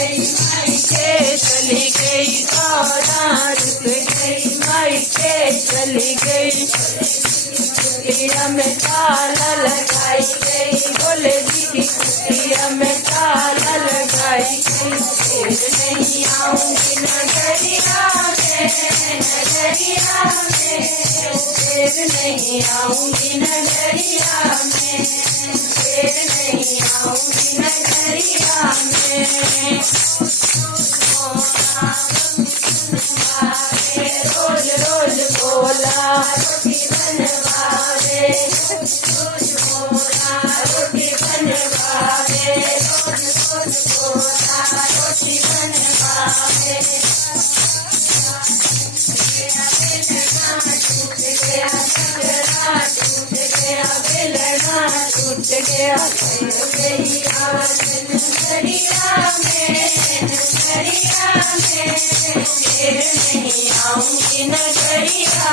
मायके चली गई सौदा रुक गई मायके चली गई कुटिया में ताला लगाई गई बोले दीदी कुटिया में ताला लगाई गई फिर नहीं आऊंगी नगरिया में फिर नहीं आऊंगी नगरिया में फिर नहीं आऊंगी नगरिया में रोज रोज बोला रोटी बनवावे रोटी बनवावे रोज रोज बोला रोटी बनवावे बेलना टूट गया गई आज नगरिया में फिर नहीं आऊंगी नगरिया